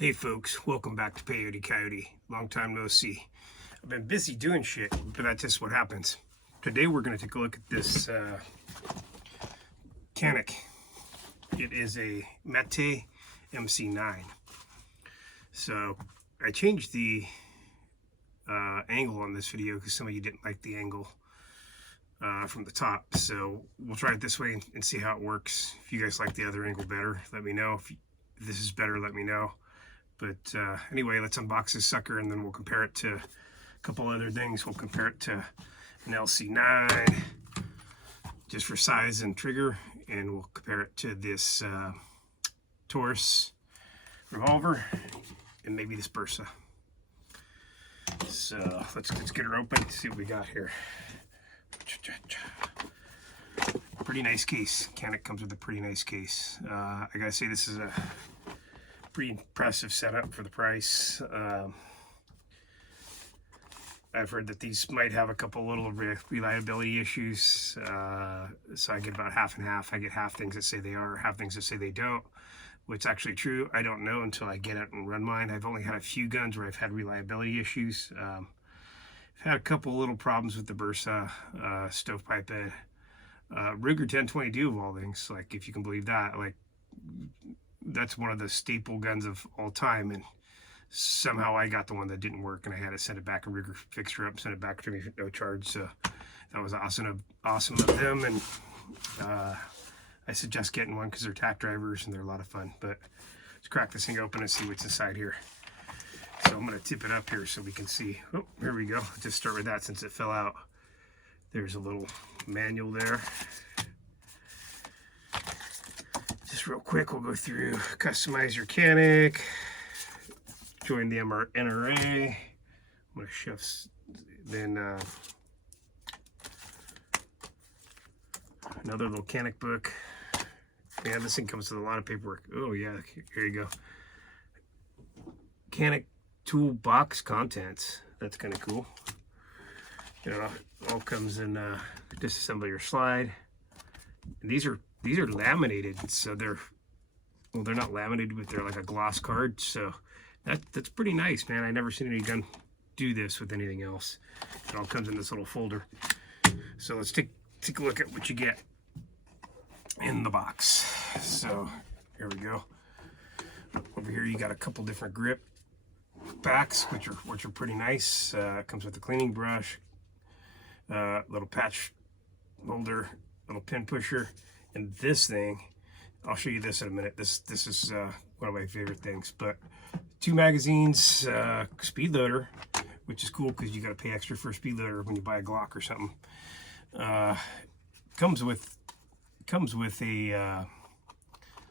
Hey folks, welcome back to Peyote Coyote. Long time no see. I've been busy doing shit, but that's just what happens. Today we're going to take a look at this Canik. It is a Mete MC9. So I changed the angle on this video because some of you didn't like the angle from the top. So we'll try it this way and see how it works. If you guys like the other angle better, let me know. If this is better, let me know. But anyway, let's unbox this sucker and then we'll compare it to a couple other things. We'll compare it to an LC9 just for size and trigger, and we'll compare it to this Taurus revolver and maybe this Bersa. So let's get her open, see what we got here. Pretty nice case. Canik comes with a pretty nice case. I gotta say, this is a pretty impressive setup for the price. I've heard that these might have a couple little reliability issues, so I get about half and half. I get half things that say they are, half things that say they don't. What's actually true, I don't know until I get it and run mine. I've only had a few guns where I've had reliability issues. I've had a couple little problems with the Bersa stovepipe bed. Ruger 1022 of all things, like, if you can believe that, like, that's one of the staple guns of all time, and somehow I got the one that didn't work and I had to send it back, and Ruger fixed her up, sent it back to me for no charge. So that was awesome of them, and I suggest getting one because they're tack drivers and they're a lot of fun. But let's crack this thing open and see what's inside here. So I'm going to tip it up here so we can see. Oh, here we go. Let's just start with that since it fell out. There's a little manual there. Just real quick, we'll go through customize your Canik, join the NRA. I'm going to shove, then another little Canik book. Yeah, this thing comes with a lot of paperwork. Oh yeah, here you go. Canik toolbox contents. That's kind of cool. You know, it all comes in disassemble your slide. And these are laminated, so they're not laminated, but they're like a gloss card. So that's pretty nice, man. I never seen any gun do this with anything else. It all comes in this little folder. So let's take a look at what you get in the box. So here we go. Over here you got a couple different grip backs, which are pretty nice. Comes with a cleaning brush, little patch holder, little pin pusher, and this thing, I'll show you this in a minute. This is one of my favorite things. But 2 magazines, speed loader, which is cool because you got to pay extra for a speed loader when you buy a Glock or something. Comes with a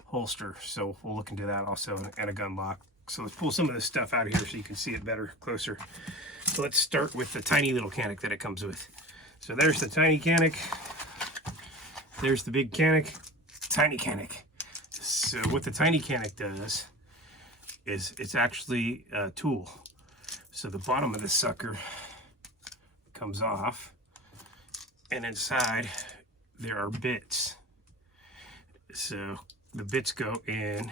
holster, so we'll look into that also, and a gun lock. So let's pull some of this stuff out of here so you can see it better, closer. So let's start with the tiny little Canik that it comes with. So there's the tiny Canik. There's the big Canik, tiny Canik. So what the tiny Canik does is it's actually a tool. So the bottom of this sucker comes off, and inside there are bits. So the bits go in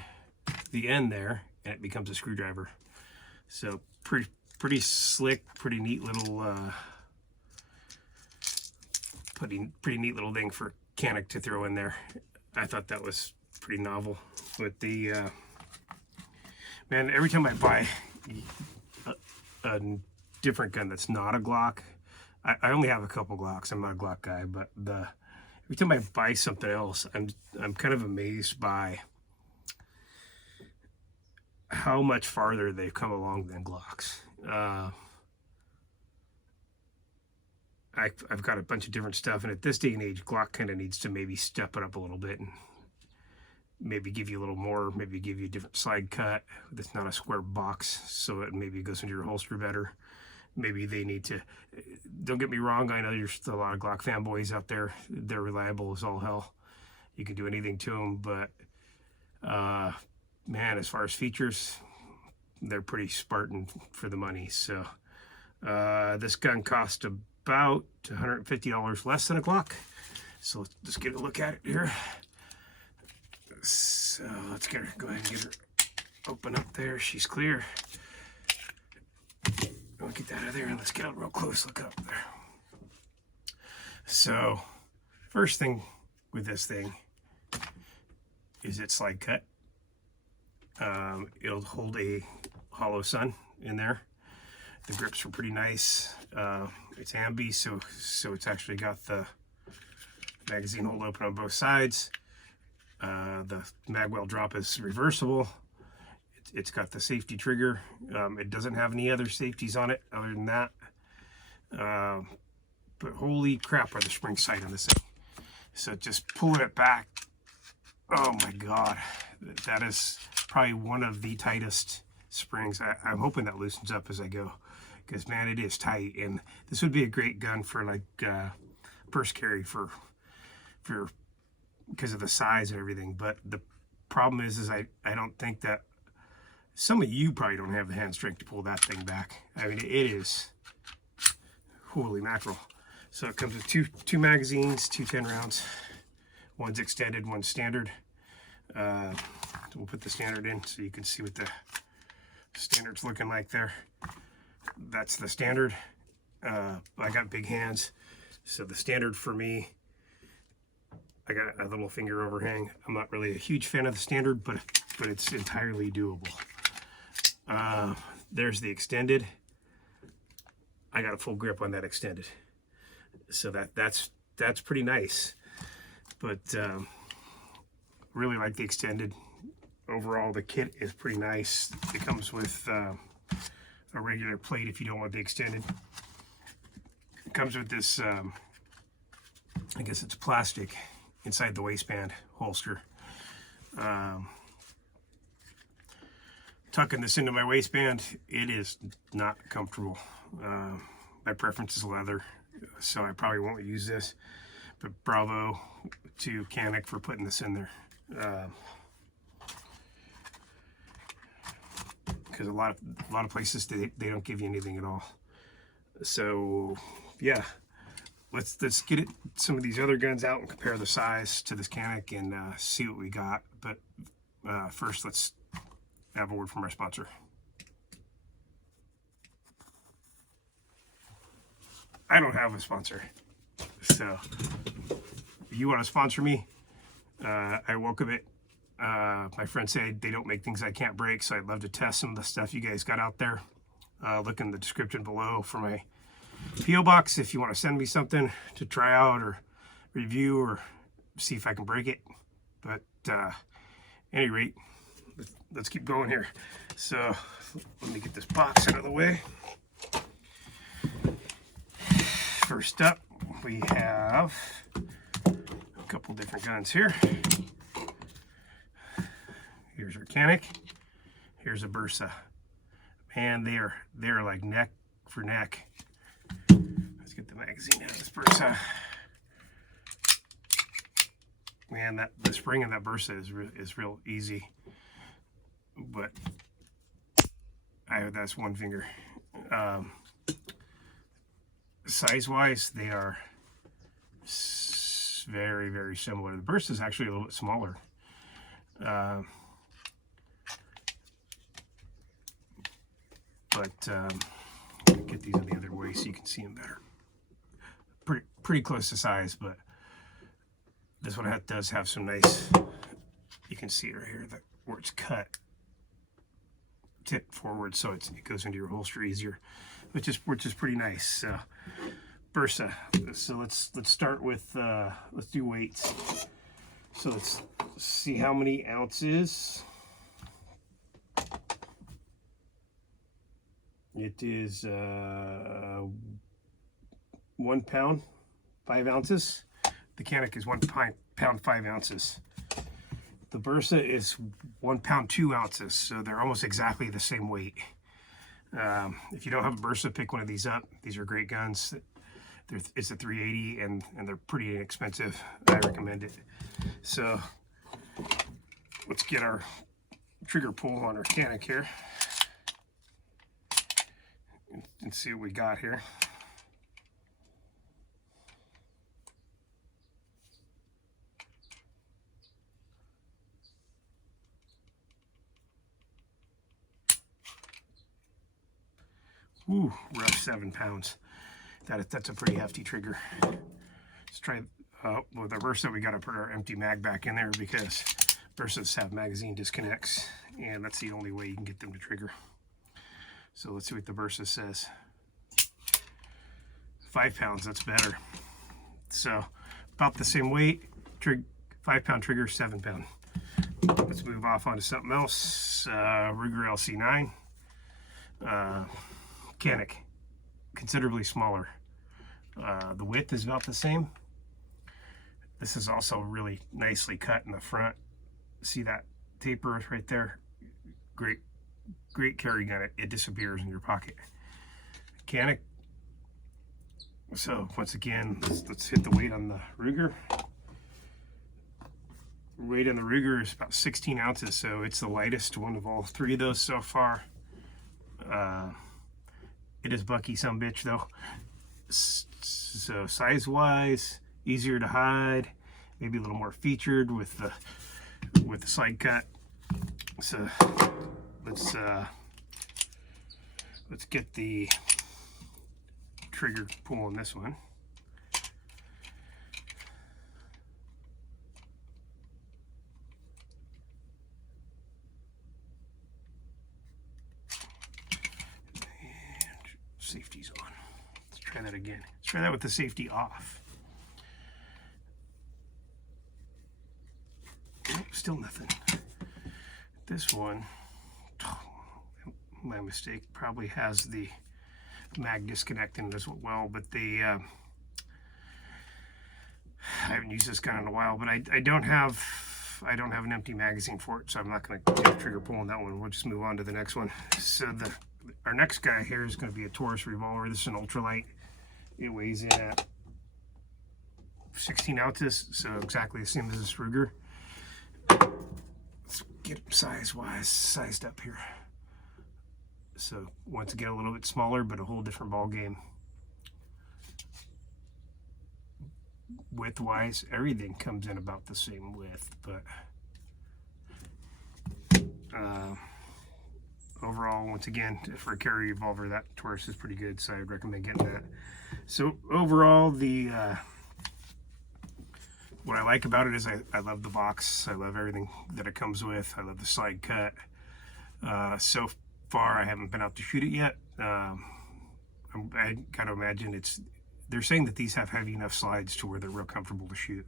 the end there, and it becomes a screwdriver. So pretty slick, pretty neat little pretty neat little thing for Canik to throw in there. I thought that was pretty novel. But the man, every time I buy a different gun that's not a Glock, I only have a couple Glocks. I'm not a Glock guy, but every time I buy something else, I'm kind of amazed by how much farther they've come along than Glocks. I've got a bunch of different stuff, and at this day and age, Glock kind of needs to maybe step it up a little bit and maybe give you a little more, maybe give you a different slide cut that's not a square box, so it maybe goes into your holster better. Maybe they need to, don't get me wrong, I know there's still a lot of Glock fanboys out there. They're reliable as all hell. You can do anything to them, but man, as far as features, they're pretty Spartan for the money. So this gun cost about $150 less than a Glock. So let's get a look at it here. So let's go ahead and get her open up there. She's clear. We'll get that out of there and let's get a real close look up there. So, first thing with this thing is it's slide cut. It'll hold a hollow sun in there. The grips are pretty nice. It's ambi, so it's actually got the magazine hole open on both sides. The magwell drop is reversible. It's got the safety trigger. It doesn't have any other safeties on it other than that. But holy crap are the springs tight on this thing. So just pulling it back, oh my God, that is probably one of the tightest springs. I'm hoping that loosens up as I go, because man, it is tight. And this would be a great gun for like purse carry for because of the size and everything. But the problem is I don't think that some of you probably don't have the hand strength to pull that thing back. I mean, it is holy mackerel. So it comes with two magazines, 10 rounds. One's extended, one's standard. We'll put the standard in so you can see what the standard's looking like there. That's the standard. I got big hands, so the standard for me, I got a little finger overhang. I'm not really a huge fan of the standard, but it's entirely doable. There's the extended. I got a full grip on that extended, so that's pretty nice. But really like the extended. Overall, the kit is pretty nice. It comes with a regular plate if you don't want the extended. It comes with this, I guess it's plastic inside the waistband holster. Tucking this into my waistband, it is not comfortable. My preference is leather, so I probably won't use this. But bravo to Canik for putting this in there. Because a lot of places they don't give you anything at all. So yeah, let's get some of these other guns out and compare the size to this Canik and see what we got. But first, let's have a word from our sponsor. I don't have a sponsor, so if you want to sponsor me, I welcome it. My friends say they don't make things I can't break, so I'd love to test some of the stuff you guys got out there. Look in the description below for my P.O. box if you want to send me something to try out or review or see if I can break it. But at any rate, let's keep going here. So let me get this box out of the way. First up, we have a couple different guns here. Here's our Canik. Here's a Bersa. Man, they're like neck for neck. Let's get the magazine out of this Bersa. Man, the spring in that Bersa is real easy, but that's one finger. Size-wise, they are very, very similar. The Bersa is actually a little bit smaller. Get these in the other way so you can see them better. Pretty close to size, but this one does have some nice, you can see it right here, where it's cut, tip forward, so it goes into your holster easier, which is pretty nice. Bersa. So let's start with let's do weights. So let's see how many ounces. It is 1 pound, 5 ounces. The Canik is 1 pound, 5 ounces. The Bersa is 1 pound, 2 ounces. So they're almost exactly the same weight. If you don't have a Bersa, pick one of these up. These are great guns. It's a 380 and they're pretty inexpensive. I recommend it. So let's get our trigger pull on our Canik here and see what we got here. Ooh, rough 7 pounds. That's a pretty hefty trigger. Let's try, with our Bersa, we got to put our empty mag back in there because Bersas have magazine disconnects, and that's the only way you can get them to trigger. So let's see what the Bersa says. 5 pounds, that's better. So about the same weight, 5 pound trigger, 7 pound. Let's move off onto something else. Ruger LC9. Canik, considerably smaller. The width is about the same. This is also really nicely cut in the front. See that taper right there? Great carry gun. It disappears in your pocket. Canik. So once again, let's hit the weight on the Ruger. Weight on the Ruger is about 16 ounces, so it's the lightest one of all 3 of those so far. It is bucky some bitch though. So size-wise, easier to hide, maybe a little more featured with the slide cut. So let's get the trigger pull on this one. Safety's on. Let's try that again. Let's try that with the safety off. Nope, still nothing. This one, my mistake, probably has the mag disconnect in it as well, but I haven't used this gun in a while, but I don't have an empty magazine for it, so I'm not going to do a trigger pull on that one. We'll just move on to the next one. So our next guy here is going to be a Taurus revolver. This is an ultralight. It weighs in at 16 ounces, so exactly the same as this Ruger. Let's get size-wise sized up here. So once again, a little bit smaller, but a whole different ball game. Width-wise, everything comes in about the same width, but overall, once again, for a carry revolver, that Taurus is pretty good, so I'd recommend getting that. So overall, what I like about it is I love the box. I love everything that it comes with. I love the slide cut. So far, I haven't been out to shoot it yet. I gotta imagine they're saying that these have heavy enough slides to where they're real comfortable to shoot.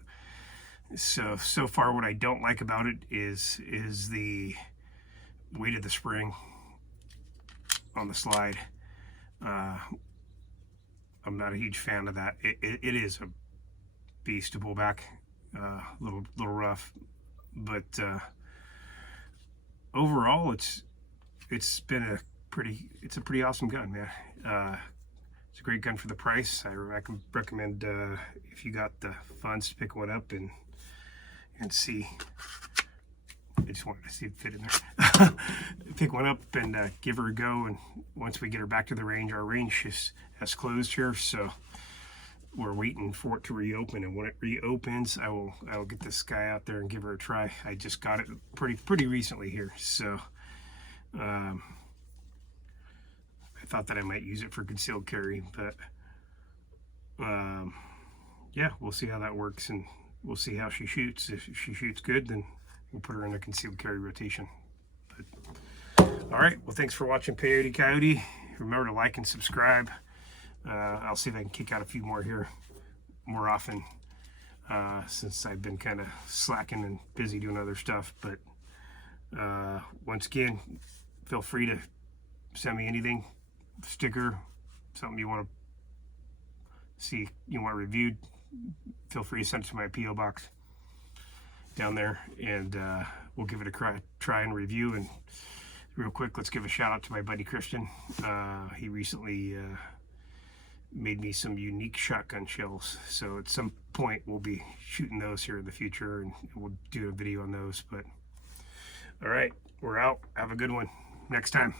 So far, what I don't like about it is the weight of the spring on the slide. I'm not a huge fan of that. It is a beast to pull back, little rough, but overall, it's a pretty awesome gun, man. It's a great gun for the price. I recommend if you got the funds to pick one up and see. I just wanted to see it fit in there. Pick one up and give her a go. And once we get her back to the range, our range has closed here, so we're waiting for it to reopen. And when it reopens, I will get this guy out there and give her a try. I just got it pretty recently here, so I thought that I might use it for concealed carry, but yeah, we'll see how that works, and we'll see how she shoots. If she shoots good, then we'll put her in a concealed carry rotation. But all right, well, thanks for watching Peyote Coyote. Remember to like and subscribe. I'll see if I can kick out a few more here more often, since I've been kind of slacking and busy doing other stuff. But once again, feel free to send me anything, sticker, something you want to see, you want reviewed. Feel free to send it to my P.O. box down there, and we'll give it a try and review. And real quick, let's give a shout out to my buddy Christian. He recently made me some unique shotgun shells, so at some point we'll be shooting those here in the future, and we'll do a video on those. But all right, we're out. Have a good one next time.